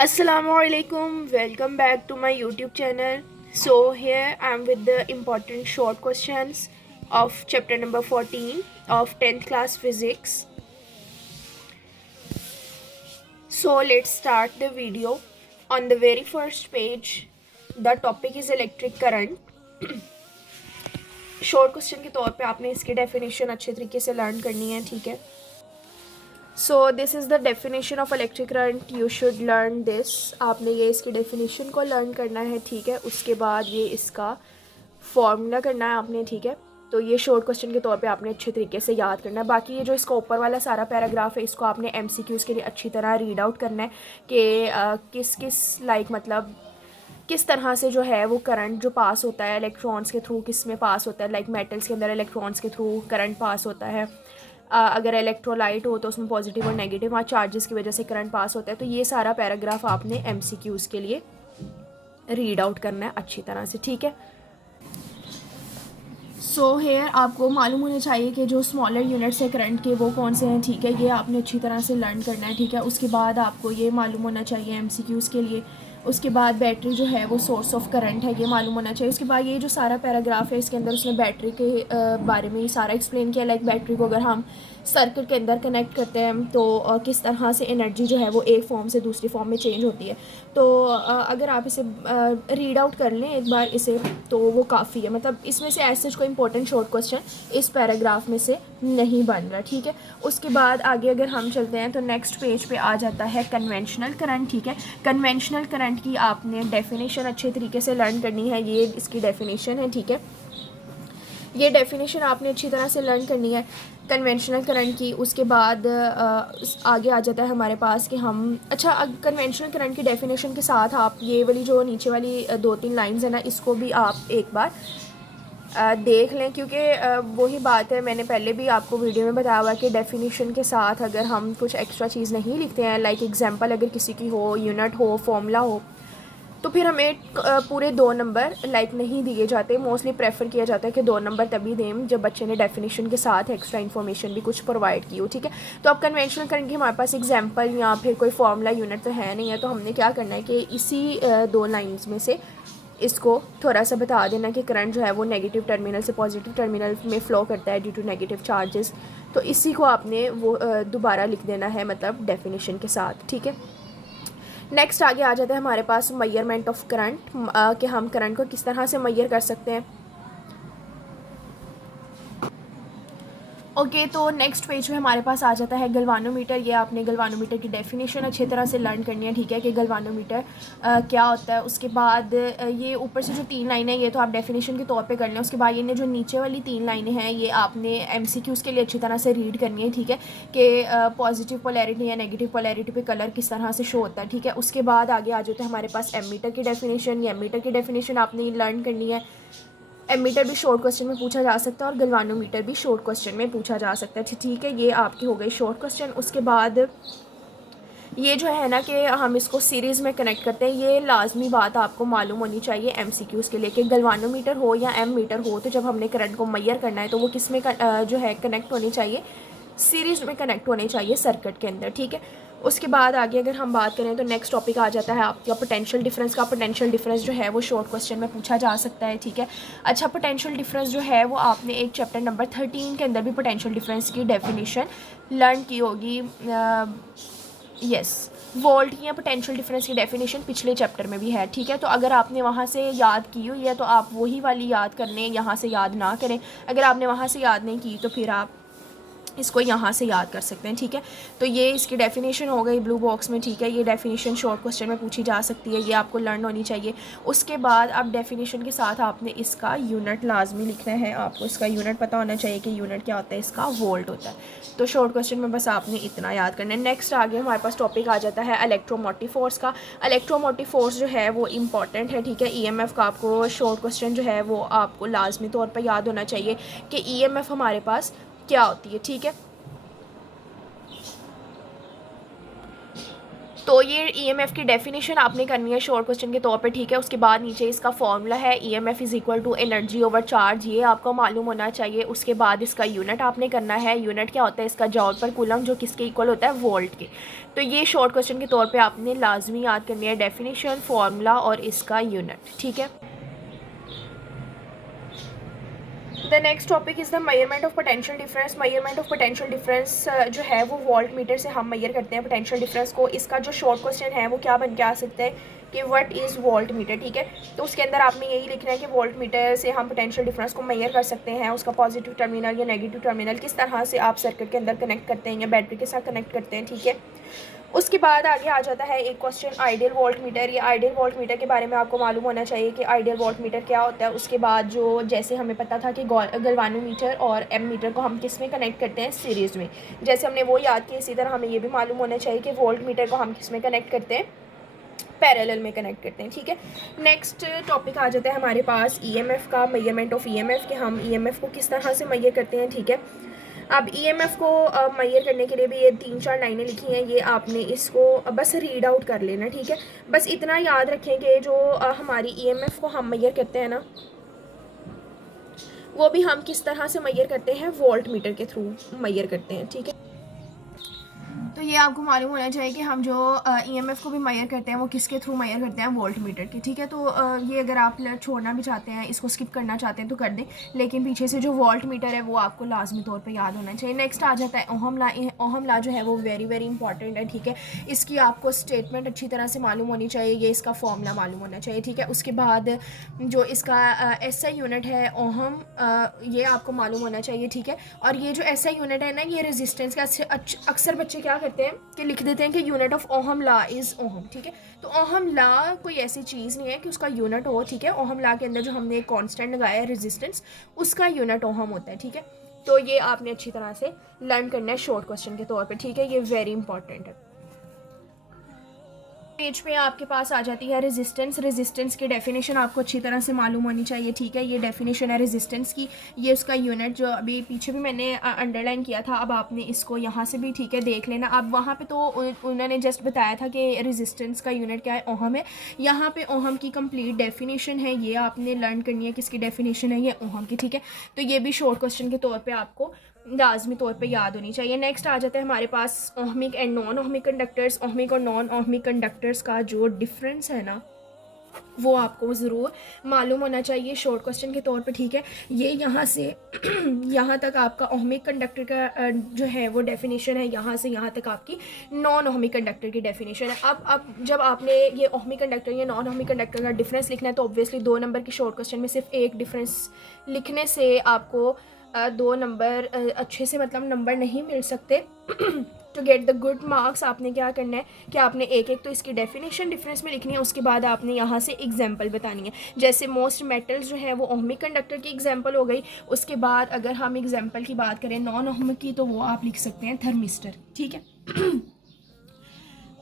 Assalamualaikum, welcome back to my YouTube channel. So here I am with the important short questions of chapter number 14 of 10th class physics. So let's start the video. On the very first page, the topic is electric current. Short question के तौर पे आपने इसकी definition अच्छे तरीके से learn करनी है, ठीक है। So this is the definition of electric current, you should learn this. आपने ये इसकी डेफिनेशन को लर्न करना है, ठीक है। उसके बाद ये इसका फॉर्मूला करना है आपने, ठीक है। तो ये शॉर्ट क्वेश्चन के तौर पे आपने अच्छे तरीके से याद करना है। बाकी ये जो इसका ऊपर वाला सारा पैराग्राफ है, इसको आपने एमसीक्यूज़ के लिए अच्छी तरह रीड आउट करना है कि किस किस मतलब किस तरह से जो है वो करंट जो पास होता है इलेक्ट्रॉन्स के थ्रू, किस में पास होता है। लाइक मेटल्स के अंदर इलेक्ट्रॉन्स के थ्रू करंट पास होता है। अगर इलेक्ट्रोलाइट हो तो उसमें पॉजिटिव और नेगेटिव वहाँ चार्जेस की वजह से करंट पास होता है। तो ये सारा पैराग्राफ आपने एमसीक्यूज़ के लिए रीड आउट करना है अच्छी तरह से, ठीक है। सो हेयर आपको मालूम होना चाहिए कि जो स्मॉलर यूनिट्स है करंट के वो कौन से हैं, ठीक है। ये आपने अच्छी तरह से लर्न करना है, ठीक है। उसके बाद आपको ये मालूम होना चाहिए एमसीक्यूज़ के लिए। उसके बाद बैटरी जो है वो सोर्स ऑफ करंट है, ये मालूम होना चाहिए। उसके बाद ये जो सारा पैराग्राफ है इसके अंदर उसने बैटरी के बारे में ही सारा एक्सप्लेन किया। लाइक बैटरी को अगर हम सर्किट के अंदर कनेक्ट करते हैं तो किस तरह से एनर्जी जो है वो एक फॉर्म से दूसरी फॉर्म में चेंज होती है। तो अगर आप इसे रीड आउट कर लें एक बार इसे, तो वो काफ़ी है। मतलब इसमें से ऐसे कोई इंपॉर्टेंट शॉर्ट क्वेश्चन इस पैराग्राफ में से नहीं बन रहा, ठीक है। उसके बाद आगे अगर हम चलते हैं तो नेक्स्ट पेज पे आ जाता है कन्वेंशनल करंट, ठीक है। कन्वेंशनल करंट की आपने डेफिनेशन अच्छे तरीके से लर्न करनी है। ये इसकी डेफिनेशन है, ठीक है। ये डेफिनेशन आपने अच्छी तरह से लर्न करनी है कन्वेंशनल करंट की। उसके बाद आगे आ जाता है हमारे पास कि हम कन्वेंशनल करंट की डेफिनेशन के साथ आप ये वाली जो नीचे वाली 2-3 लाइंस है ना, इसको भी आप एक बार देख लें, क्योंकि वही बात है, मैंने पहले भी आपको वीडियो में बताया हुआ कि डेफिनेशन के साथ अगर हम कुछ एक्स्ट्रा चीज़ नहीं लिखते हैं, लाइक एग्जांपल अगर किसी की हो, यूनिट हो, फॉर्मूला हो, तो फिर हमें पूरे 2 नंबर लाइक नहीं दिए जाते। मोस्टली प्रेफर किया जाता है कि 2 नंबर तभी दें जब बच्चे ने डेफिनेशन के साथ एक्स्ट्रा इन्फॉर्मेशन भी कुछ प्रोवाइड की हो, ठीक है। तो अब कन्वेंशनल करंट की हमारे पास एग्जांपल या फिर कोई फॉर्मूला यूनिट तो है नहीं है, तो हमने क्या करना है कि इसी 2 लाइन्स में से इसको थोड़ा सा बता देना कि करंट जो है वो नेगेटिव टर्मिनल से पॉजिटिव टर्मिनल में फ़्लो करता है ड्यू टू नेगेटिव चार्जेस। तो इसी को आपने वो दोबारा लिख देना है, मतलब डेफिनेशन के साथ, ठीक है। नेक्स्ट आगे आ जाता है हमारे पास मेजरमेंट ऑफ करंट, कि हम करंट को किस तरह से मेजर कर सकते हैं। ओके, तो नेक्स्ट पेज पे हमारे पास आ जाता है गलवानोमीटर। ये आपने गलवानोमीटर की डेफिनेशन अच्छी तरह से लर्न करनी है, ठीक है, कि गलवानोमीटर क्या होता है। उसके बाद ये ऊपर से जो 3 लाइनें ये तो आप डेफिनेशन के तौर पे कर लें। उसके बाद ये जो नीचे वाली 3 लाइनें हैं ये आपने एमसीक्यूज़ के लिए अच्छी तरह से रीड करनी है, ठीक है, कि पॉजिटिव पोलैरिटी या नेगेटिव पोलैरिटी पे कलर किस तरह से शो होता है, ठीक है। उसके बाद आगे आ जाता है हमारे पास एमीटर की डेफिनेशन। ये एमीटर की डेफिनेशन आपने लर्न करनी है। एमीटर भी शॉर्ट क्वेश्चन में पूछा जा सकता है और गलवानोमीटर भी शॉर्ट क्वेश्चन में पूछा जा सकता है, ठीक है। ये आपकी हो गई शॉर्ट क्वेश्चन। उसके बाद ये जो है ना कि हम इसको सीरीज़ में कनेक्ट करते हैं, ये लाजमी बात आपको मालूम होनी चाहिए एमसीक्यूज़ के लिए कि गलवानोमीटर हो या एम मीटर हो, तो जब हमने करंट को मेजर करना है तो वो किस में जो है कनेक्ट होनी चाहिए, सीरीज़ में कनेक्ट होने चाहिए सर्किट के अंदर, ठीक है। उसके बाद आगे अगर हम बात करें तो नेक्स्ट टॉपिक आ जाता है आपका पोटेंशियल डिफरेंस का। पोटेंशियल डिफरेंस जो है वो शॉर्ट क्वेश्चन में पूछा जा सकता है, ठीक है। पोटेंशियल डिफरेंस जो है वो आपने एक चैप्टर नंबर 13 के अंदर भी पोटेंशियल डिफरेंस की डेफिनेशन लर्न की होगी। यस, वोल्ट की या पोटेंशियल डिफरेंस की डेफिनेशन पिछले चैप्टर में भी है, ठीक है। तो अगर आपने वहाँ से याद की हुई है तो आप वही वाली याद कर लें, यहाँ से याद ना करें। अगर आपने वहाँ से याद नहीं की तो फिर आप इसको यहाँ से याद कर सकते हैं, ठीक है। तो ये इसकी डेफिनेशन हो गई ब्लू बॉक्स में, ठीक है। ये डेफिनेशन शॉर्ट क्वेश्चन में पूछी जा सकती है, ये आपको लर्न होनी चाहिए। उसके बाद अब डेफिनेशन के साथ आपने इसका यूनिट लाजमी लिखना है। आपको इसका यूनिट पता होना चाहिए कि यूनिट क्या होता है, इसका वोल्ट होता है। तो शॉर्ट क्वेश्चन में बस आपने इतना याद करना है। नेक्स्ट आगे हमारे पास टॉपिक आ जाता है इलेक्ट्रोमोटिव फोर्स का। इलेक्ट्रोमोटिव फोर्स जो है वो इंपॉर्टेंट है, ठीक है। ईएमएफ का आपको शॉर्ट क्वेश्चन जो है वो आपको लाजमी तौर पर याद होना चाहिए कि ईएमएफ हमारे पास क्या होती है, ठीक है। तो ये ईएमएफ की डेफिनेशन आपने करनी है शॉर्ट क्वेश्चन के तौर पे, ठीक है। उसके बाद नीचे इसका फॉर्मूला है EMF is equal to energy over charge, ये आपको मालूम होना चाहिए। उसके बाद इसका यूनिट आपने करना है, यूनिट क्या होता है इसका, जॉल पर कूलम, जो किसके इक्वल होता है, वोल्ट के। तो ये शॉर्ट क्वेश्चन के तौर पर आपने लाजमी याद करनी है, डेफिनेशन, फार्मूला और इसका यूनिट, ठीक है। The next topic is the measurement of potential difference. Measurement of potential difference जो है वो वोल्ट मीटर से हम मेजर करते हैं पोटेंशियल डिफरेंस को। इसका जो शॉर्ट क्वेश्चन है वो क्या बन के आ सकता है कि व्हाट इज़ वोल्ट मीटर, ठीक है। तो उसके अंदर आपने यही लिखना है कि वोल्ट मीटर से हम पोटेंशियल डिफरेंस को मेजर कर सकते हैं, उसका पॉजिटिव टर्मिनल या नेगेटिव टर्मिनल किस तरह से आप सर्किट के अंदर कनेक्ट करते हैं या बैटरी के साथ कनेक्ट करते हैं, ठीक है। उसके बाद आगे आ जाता है एक क्वेश्चन आइडियल वोल्ट मीटर। ये आइडियल वोल्ट मीटर के बारे में आपको मालूम होना चाहिए कि आइडियल वोल्ट मीटर क्या होता है। उसके बाद जो जैसे हमें पता था कि गलवानोमीटर और एम मीटर को हम किस में कनेक्ट करते हैं, सीरीज़ में, जैसे हमने वो याद किया, इसी तरह हमें ये भी मालूम होना चाहिए कि वोल्ट मीटर को हम किस में कनेक्ट करते हैं, पैरेलल में कनेक्ट करते हैं, ठीक है। नेक्स्ट टॉपिक आ जाता है हमारे पास ईएमएफ का, मेजरमेंट ऑफ ईएमएफ, कि हम ईएमएफ को किस तरह से मेजर करते हैं, ठीक है। अब ईएमएफ को मेजर करने के लिए भी ये 3-4 लाइनें लिखी हैं, ये आपने इसको बस रीड आउट कर लेना, ठीक है। बस इतना याद रखें कि जो हमारी ईएमएफ को हम मेजर करते हैं ना, वो भी हम किस तरह से मेजर करते हैं, वोल्ट मीटर के थ्रू मेजर करते हैं, ठीक है। तो ये आपको मालूम होना चाहिए कि हम जो ईएमएफ को भी मेजर करते हैं वो किसके थ्रू मेजर करते हैं, वोल्ट मीटर के, ठीक है। तो ये अगर आप छोड़ना भी चाहते हैं, इसको स्किप करना चाहते हैं तो कर दें, लेकिन पीछे से जो वोल्ट मीटर है वो आपको लाजमी तौर पे याद होना चाहिए। नेक्स्ट आ जाता है ओहम ला। ओहम ला जो है वो वेरी वेरी इंपॉर्टेंट है, ठीक है। इसकी आपको स्टेटमेंट अच्छी तरह से मालूम होनी चाहिए, ये इसका फॉर्मूला मालूम होना चाहिए, ठीक है। उसके बाद जो इसका एसआई यूनिट है ओहम, ये आपको मालूम होना चाहिए, ठीक है। और ये जो एसआई यूनिट है ना, ये रेजिस्टेंस का अक्सर बच्चे क्या करते हैं कि लिख देते हैं कि unit of ohm law is ohm, ठीक है। तो ओहम ला कोई ऐसी चीज़ नहीं है कि उसका यूनिट हो, ठीक है। ओहम ला के अंदर जो हमने एक कांस्टेंट लगाया है रेजिस्टेंस, उसका यूनिट ओहम होता है, ठीक है। तो ये आपने अच्छी तरह से लर्न करना है शॉर्ट क्वेश्चन के तौर पे, ठीक है। ये वेरी इंपॉर्टेंट है। पेज पे आपके पास आ जाती है रेजिस्टेंस। रेजिस्टेंस की डेफिनेशन आपको अच्छी तरह से मालूम होनी चाहिए, ठीक है। ये डेफिनेशन है रेजिस्टेंस की, ये उसका यूनिट जो अभी पीछे भी मैंने अंडरलाइन किया था, अब आपने इसको यहाँ से भी, ठीक है, देख लेना। अब वहाँ पे तो उन्होंने जस्ट बताया था कि रेजिस्टेंस का यूनिट क्या है, ओहम है। यहाँ पे ओहम की कंप्लीट डेफिनेशन है, ये आपने लर्न करनी है, किसकी डेफिनेशन है, ये ओहम की, ठीक है। तो ये भी शॉर्ट क्वेश्चन के तौर पर आपको लाजमी तौर पे याद होनी चाहिए। नेक्स्ट आ जाता है हमारे पास ohmic and non ohmic conductors. Ohmic और नॉन ओहमिक कंडक्टर्स का जो डिफरेंस है ना, वो आपको ज़रूर मालूम होना चाहिए शॉर्ट क्वेश्चन के तौर पे, ठीक है। ये यहाँ से यहाँ तक आपका ओहमिक कंडक्टर का जो है वो डेफिनेशन है, यहाँ से यहाँ तक आपकी नॉन ओहमिक कंडक्टर की डेफिनेशन है। अब जब आपने ये ओहमिक कंडक्टर या नॉन ओहमिक कंडक्टर का डिफरेंस लिखना है, तो ऑब्वियसली 2 नंबर की शॉर्ट क्वेश्चन में सिर्फ एक डिफरेंस लिखने से आपको 2 नंबर अच्छे से मतलब नंबर नहीं मिल सकते। To get the good marks आपने क्या करना है कि आपने एक एक तो इसकी डेफिनेशन डिफरेंस में लिखनी है, उसके बाद आपने यहाँ से एग्जांपल बतानी है। जैसे मोस्ट मेटल्स जो है वो ओहमिक कंडक्टर की एग्जांपल हो गई। उसके बाद अगर हम एग्जांपल की बात करें नॉन ओहमिक की, तो वो आप लिख सकते हैं थर्मिस्टर, ठीक है।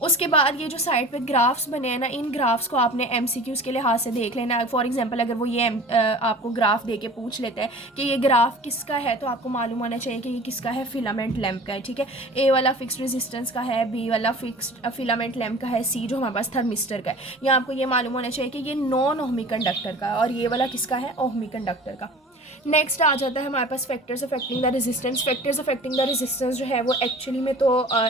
उसके बाद ये जो साइड पे ग्राफ्स बने हैं ना, इन ग्राफ्स को आपने एमसीक्यूज़ के लिहाज से देख लेना है। फॉर एग्जांपल अगर वो ये आपको ग्राफ दे के पूछ लेता है कि ये ग्राफ किसका है, तो आपको मालूम होना चाहिए कि ये किसका है, फिलामेंट लैंप का है, ठीक है। ए वाला फिक्स्ड रेजिस्टेंस का है, बी वाला फिक्स्ड फिलामेंट लैंप का है, सी जो हमारे पास थर्मिस्टर का है। या आपको ये मालूम होना चाहिए कि ये नॉन ओहमिक कंडक्टर का है और ये वाला किसका है, ओहमिक कंडक्टर का। नेक्स्ट आ जाता है हमारे पास factors affecting the resistance. Factors affecting the resistance जो है वो एक्चुअली में तो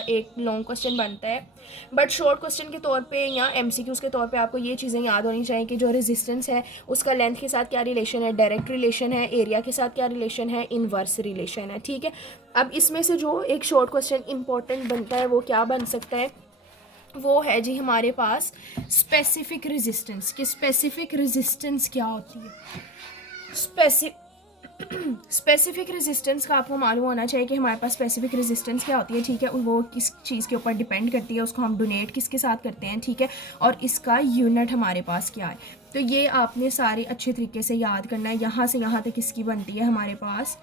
एक लॉन्ग क्वेश्चन बनता है, बट शॉर्ट क्वेश्चन के तौर पे या एमसीक्यूज़ के तौर पे आपको ये चीज़ें याद होनी चाहिए कि जो रेजिस्टेंस है उसका लेंथ के साथ क्या रिलेशन है, डायरेक्ट रिलेशन है, एरिया के साथ क्या रिलेशन है, इनवर्स रिलेशन है, ठीक है। अब इसमें से जो एक शॉर्ट क्वेश्चन इंपॉर्टेंट बनता है वो क्या बन सकता है, वो है जी हमारे पास स्पेसिफिक रेजिस्टेंस। कि स्पेसिफिक रेजिस्टेंस क्या होती है, स्पेसिफिक रेजिस्टेंस का आपको मालूम होना चाहिए कि हमारे पास स्पेसिफिक रेजिस्टेंस क्या होती है, ठीक है। वो किस चीज़ के ऊपर डिपेंड करती है, उसको हम डोनेट किसके साथ करते हैं, ठीक है। और इसका यूनिट हमारे पास क्या है, तो ये आपने सारे अच्छे तरीके से याद करना है। यहाँ से यहाँ तक इसकी बनती है हमारे पास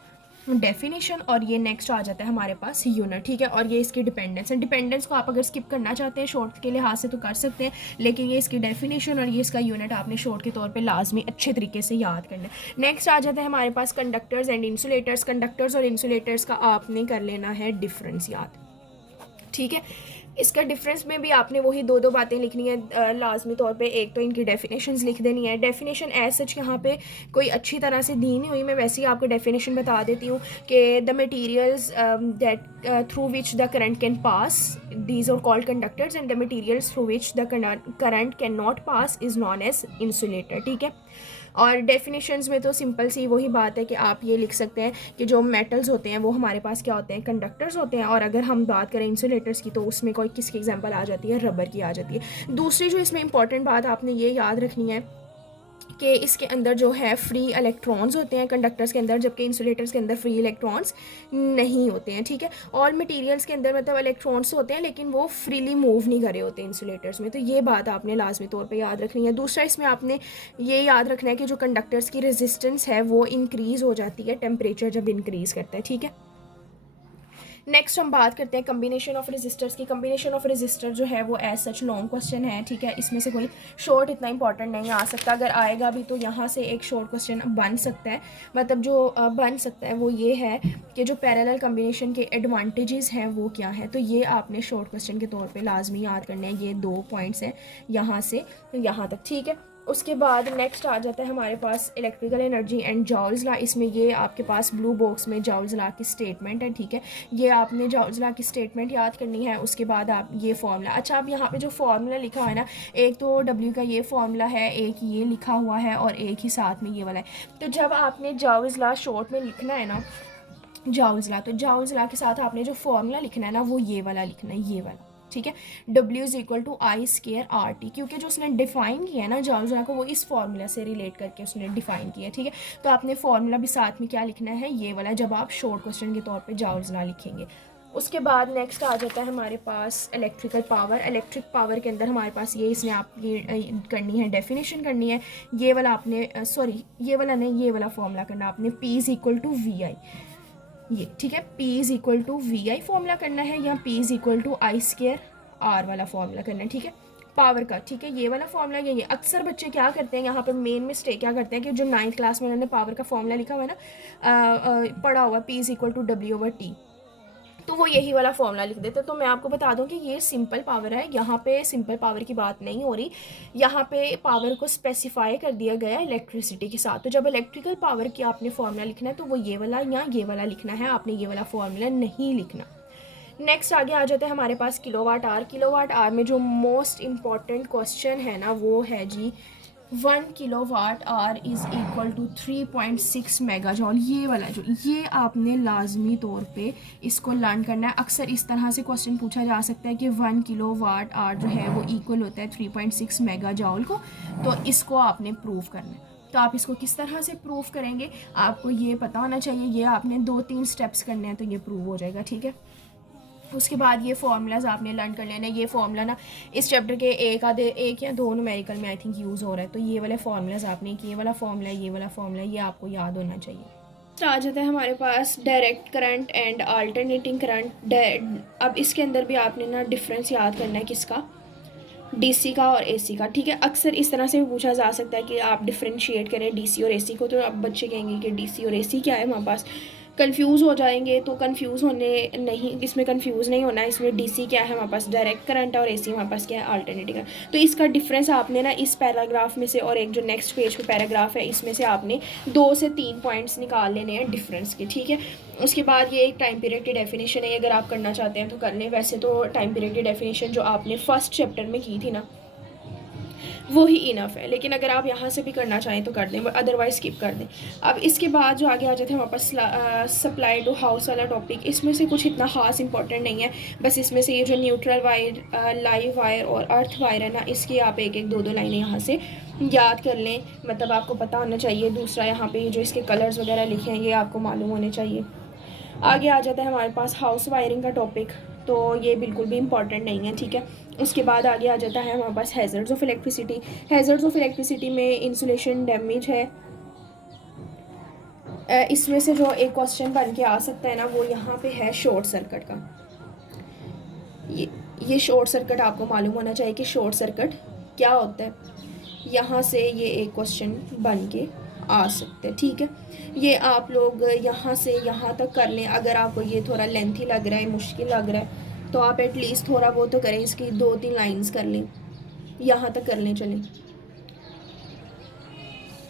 डेफिनेशन, और ये नेक्स्ट आ जाता है हमारे पास यूनिट, ठीक है। और ये इसकी डिपेंडेंस है। डिपेंडेंस को आप अगर स्किप करना चाहते हैं शॉर्ट के लिहाज से तो कर सकते हैं, लेकिन ये इसकी डेफिनेशन और ये इसका यूनिट आपने शॉर्ट के तौर पे लाजमी अच्छे तरीके से याद करना है। नेक्स्ट आ जाता है हमारे पास कंडक्टर्स एंड इंसुलेटर्स। कंडक्टर्स और इंसुलेटर्स का आपने कर लेना है डिफरेंस याद, ठीक है। इसका डिफरेंस में भी आपने वही दो दो बातें लिखनी है लाजमी तौर पे। एक तो इनकी डेफिनेशंस लिख देनी है। डेफिनेशन एज सच यहाँ पे कोई अच्छी तरह से दी नहीं हुई, मैं वैसे ही आपको डेफिनेशन बता देती हूँ कि the materials that through which the current can pass, these are called conductors, and the materials through which the current can not pass is known as insulator. ठीक है। और डेफिनेशंस में तो सिंपल सी वही बात है कि आप ये लिख सकते हैं कि जो मेटल्स होते हैं वो हमारे पास क्या होते हैं, कंडक्टर्स होते हैं। और अगर हम बात करें इंसुलेटर्स की तो उसमें कोई किसकी एग्जांपल आ जाती है, रबर की आ जाती है। दूसरी जो इसमें इंपॉर्टेंट बात आपने ये याद रखनी है कि इसके अंदर जो है फ्री इलेक्ट्रॉन्स होते हैं कंडक्टर्स के अंदर, जबकि इंसुलेटर्स के अंदर फ्री इलेक्ट्रॉन्स नहीं होते हैं। ठीक है। और मटेरियल्स के अंदर मतलब इलेक्ट्रॉन्स होते हैं लेकिन वो फ्रीली मूव नहीं कर रहे होते इंसुलेटर्स में। तो ये बात आपने लाजमी तौर पे याद रखनी है। दूसरा इसमें आपने ये याद रखना है कि जो कंडक्टर्स की रेजिस्टेंस है वो इंक्रीज़ हो जाती है टेम्परेचर जब इंक्रीज़ करता है। ठीक है। नेक्स्ट हम बात करते हैं कम्बिनेशन ऑफ रेजिस्टर्स की। कम्बिनेशन ऑफ रेजिस्टर जो है वो एज सच लॉन्ग क्वेश्चन है। ठीक है। इसमें से कोई शॉर्ट इतना इंपॉर्टेंट नहीं आ सकता। अगर आएगा भी तो यहाँ से एक शॉर्ट क्वेश्चन बन सकता है। मतलब जो बन सकता है वो ये है कि जो पैरेलल कम्बिनेशन के एडवांटेजेस हैं वो क्या है। तो ये आपने शॉर्ट क्वेश्चन के तौर पे लाजमी याद करने हैं। ये 2 पॉइंट्स हैं यहाँ से यहाँ तक। ठीक है। उसके बाद नेक्स्ट आ जाता है हमारे पास electrical energy and Joule's law. इसमें ये आपके पास ब्लू बॉक्स में जॉल्स लॉ की स्टेटमेंट है। ठीक है। ये आपने जॉल्स लॉ की स्टेटमेंट याद करनी है। उसके बाद आप ये फार्मूला, अच्छा अब यहाँ पे जो फार्मूला लिखा है ना, एक तो डब्ल्यू का ये फार्मूला है, एक ये लिखा हुआ है और एक ही साथ में ये वाला है। तो जब आपने जॉल्स लॉ शॉर्ट में लिखना है ना, जॉल्स लॉ, तो जॉल्स लॉ के साथ आपने जो फार्मूला लिखना है ना वो ये वाला लिखना है, ये वाला। ठीक है। W is equal to I square R T, क्योंकि जो उसने डिफाइन किया है ना जॉल्स लॉ को, वो इस फार्मूला से रिलेट करके उसने डिफाइन किया है। ठीक है। तो आपने फार्मूला भी साथ में क्या लिखना है, ये वाला, जब आप शॉर्ट क्वेश्चन के तौर पे जॉल्स लॉ लिखेंगे। उसके बाद नेक्स्ट आ जाता है हमारे पास इलेक्ट्रिकल पावर। इलेक्ट्रिक पावर के अंदर हमारे पास ये इसने आप ये करनी है, डेफिनेशन करनी है। ये वाला आपने सॉरी ये वाला नहीं, ये वाला फार्मूला करना आपने, P is equal to V I, ये। ठीक है। P is equal to V I formula करना है, या P is equal to I square R वाला फॉर्मूला करना है। ठीक है। पावर का, ठीक है, ये वाला फॉर्मूला ये अक्सर बच्चे क्या करते हैं, यहाँ पे मेन मिस्टेक क्या करते हैं कि जो 9th क्लास में उन्होंने पावर का फॉर्मूला लिखा हुआ है ना, पढ़ा हुआ P is equal to W/T, तो वो यही वाला फॉर्मूला लिख देते। तो मैं आपको बता दूं कि ये सिंपल पावर है, यहाँ पे सिंपल पावर की बात नहीं हो रही, यहाँ पे पावर को स्पेसिफाई कर दिया गया इलेक्ट्रिसिटी के साथ। तो जब इलेक्ट्रिकल पावर की आपने फॉर्मूला लिखना है तो वो ये वाला या ये वाला लिखना है, आपने ये वाला फॉर्मूला नहीं लिखना। नेक्स्ट आगे आ जाता है हमारे पास किलोवाट आर। किलोवाट आर में जो मोस्ट इम्पॉर्टेंट क्वेश्चन है ना वो है जी 1 kilowatt hour is equal to 3.6 megajoule. ये वाला जो, ये आपने लाजमी तौर पे इसको लर्न करना है। अक्सर इस तरह से क्वेश्चन पूछा जा सकता है कि 1 किलोवाट आर जो है वो इक्वल होता है 3.6 मेगाजॉल को, तो इसको आपने प्रूव करना है। तो आप इसको किस तरह से प्रूव करेंगे आपको ये पता होना चाहिए। ये आपने 2-3 स्टेप्स करने हैं तो ये प्रूव हो जाएगा। ठीक है। उसके बाद ये फार्मूलाज आपने लर्न कर लेना है। ये फार्मूला ना इस चैप्टर के एक या 2 न्यूमेरिकल में आई थिंक यूज़ हो रहा है। तो ये वाले फार्मूलाज आपने, ये वाला फार्मूला, ये वाला फार्मूला, ये आपको याद होना चाहिए। आ जाता है हमारे पास direct current and alternating current. अब इसके अंदर भी आपने ना डिफरेंस याद करना है, किसका, डीसी का और एसी का। ठीक है। अक्सर इस तरह से भी पूछा जा सकता है कि आप डिफ्रेंशिएट करें डीसी और एसी को, तो अब बच्चे कहेंगे कि डीसी और एसी क्या है, हमारे पास कंफ्यूज हो जाएंगे। तो कंफ्यूज होने नहीं, इसमें कंफ्यूज नहीं होना है। इसमें डीसी क्या है हमारे पास, डायरेक्ट करंट है, और एसी हमारे पास क्या है, अल्टरनेटिंग करंट। तो इसका डिफरेंस आपने ना इस पैराग्राफ में से और एक जो नेक्स्ट पेज पे पैराग्राफ है इसमें से आपने 2 से 3 पॉइंट्स निकाल लेने हैं डिफरेंस के। ठीक है। उसके बाद ये एक टाइम पीरियड की डेफिनेशन है, अगर आप करना चाहते हैं तो कर लें। वैसे तो टाइम पीरियड की डेफिनेशन जो आपने फर्स्ट चैप्टर में की थी ना वो ही इनफ है, लेकिन अगर आप यहाँ से भी करना चाहें तो कर दें, अदरवाइज स्किप कर दें। अब इसके बाद जो आगे आ जाते हैं हमारे पास सप्लाई टू हाउस वाला टॉपिक। इसमें से कुछ इतना ख़ास इंपॉर्टेंट नहीं है, बस इसमें से ये जो न्यूट्रल वायर, लाइव वायर और अर्थ वायर है ना, इसकी आप एक 2 लाइनें यहाँ से याद कर लें, मतलब आपको पता होना चाहिए। दूसरा यहाँ पे जो इसके कलर्स वगैरह लिखे हैं ये आपको मालूम होने चाहिए। आगे आ जाता है हमारे पास हाउस वायरिंग का टॉपिक, तो ये बिल्कुल भी इम्पॉर्टेंट नहीं है। ठीक है। उसके बाद आगे आ जाता है हमारे पास hazards of electricity. Hazards of electricity में इंसुलेशन डैमेज है। इसमें से जो एक क्वेश्चन बन के आ सकता है ना वो यहाँ पे है शॉर्ट सर्किट का। ये शॉर्ट सर्किट आपको मालूम होना चाहिए कि शॉर्ट सर्किट क्या होता है। यहाँ से ये एक क्वेश्चन बन के आ सकते हैं। ठीक है। ये आप लोग यहाँ से यहाँ तक कर लें। अगर आपको ये थोड़ा लेंथी लग रहा है, मुश्किल लग रहा है, तो आप एटलीस्ट थोड़ा वो तो करें, इसकी 2-3 लाइंस कर लें, यहाँ तक कर लें चलें।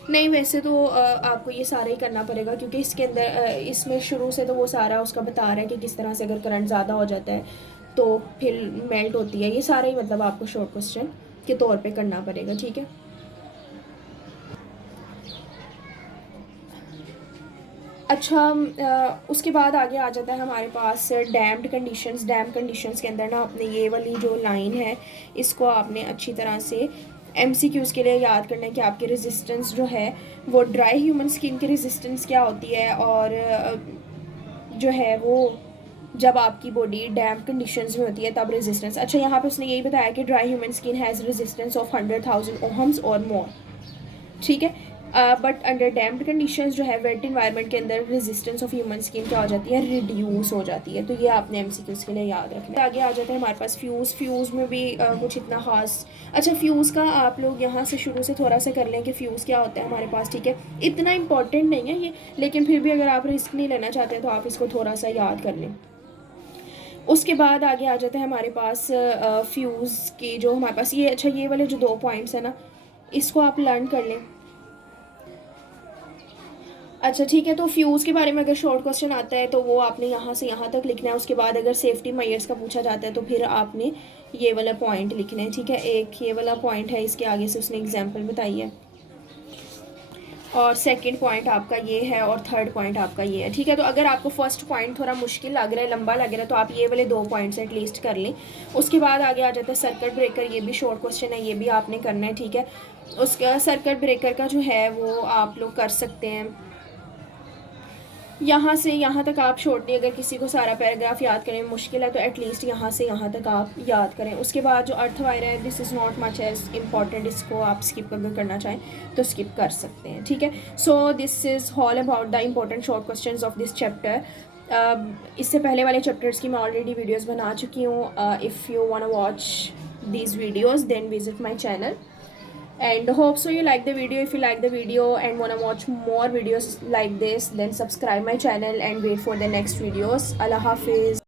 नहीं वैसे तो आपको ये सारा ही करना पड़ेगा, क्योंकि इसके अंदर इसमें शुरू से तो वो सारा उसका बता रहा है कि किस तरह से अगर करंट ज़्यादा हो जाता है तो फिर मेल्ट होती है। ये सारा ही मतलब आपको शॉर्ट क्वेश्चन के तौर पे करना पड़ेगा, ठीक है। अच्छा उसके बाद आगे आ जाता है हमारे पास डैम्ड कंडीशंस। डैम्ड कंडीशंस के अंदर ना आपने ये वाली जो लाइन है इसको आपने अच्छी तरह से एमसीक्यूज़ के लिए याद करना है कि आपकी रेजिस्टेंस जो है वो ड्राई ह्यूमन स्किन की रेजिस्टेंस क्या होती है, और जो है वो जब आपकी बॉडी डैम्प कंडीशंस में होती है तब रेजिस्टेंस। अच्छा यहाँ पे उसने यही बताया कि dry human skin has resistance of 100,000 ohms और मोर, ठीक है। बट अंडर डैम्प्ड कंडीशंस जो है वेट इन्वायरमेंट के अंदर रेजिस्टेंस ऑफ ह्यूमन स्किन क्या हो जाती है, रिड्यूस हो जाती है। तो ये आपने एमसीक्यूज़ के लिए याद रखना है। आगे आ जाता है हमारे पास फ्यूज़। फ्यूज़ में भी कुछ इतना खास, अच्छा फ्यूज़ का आप लोग यहाँ से शुरू से थोड़ा सा कर लें कि फ्यूज़ क्या होता है हमारे पास, ठीक है। इतना इंपॉर्टेंट नहीं है ये, लेकिन फिर भी अगर आप रिस्क नहीं लेना चाहते तो आप इसको थोड़ा सा याद कर लें। उसके बाद आगे आ जाता है हमारे पास फ्यूज़ की जो हमारे पास ये, अच्छा ये वाले जो 2 पॉइंट्स हैं ना इसको आप लर्न कर लें। अच्छा ठीक है, तो फ्यूज़ के बारे में अगर शॉर्ट क्वेश्चन आता है तो वो आपने यहाँ से यहाँ तक लिखना है। उसके बाद अगर सेफ्टी मेजर्स का पूछा जाता है तो फिर आपने ये वाला पॉइंट लिखना है, ठीक है। एक ये वाला पॉइंट है, इसके आगे से उसने एग्जांपल बताई है, और सेकंड पॉइंट आपका ये है, और थर्ड पॉइंट आपका ये है, ठीक है। तो अगर आपको फर्स्ट पॉइंट थोड़ा मुश्किल लग रहा है, लंबा लग रहा है, तो आप ये वाले 2 पॉइंट्स एटलीस्ट कर लें। उसके बाद आगे आ जाता है सर्किट ब्रेकर। ये भी शॉर्ट क्वेश्चन है, ये भी आपने करना है, ठीक है। उसका सर्किट ब्रेकर का जो है वो आप लोग कर सकते हैं यहाँ से यहाँ तक आप छोड़ दें। अगर किसी को सारा पैराग्राफ याद करने में मुश्किल है तो एटलीस्ट यहाँ से यहाँ तक आप याद करें। उसके बाद जो अर्थ वायर है, this is not much as important, इसको आप स्किप अगर करना चाहें तो स्किप कर सकते हैं, ठीक है। So this is all about the important short question of this chapter. इससे पहले वाले चैप्टर्स की मैं ऑलरेडी वीडियोज़ बना चुकी हूँ। If you want to watch these videos then visit my channel, and hope so you like the video. If you like the video and want to watch more videos like this, then subscribe my channel and wait for the next videos. Allah Hafiz.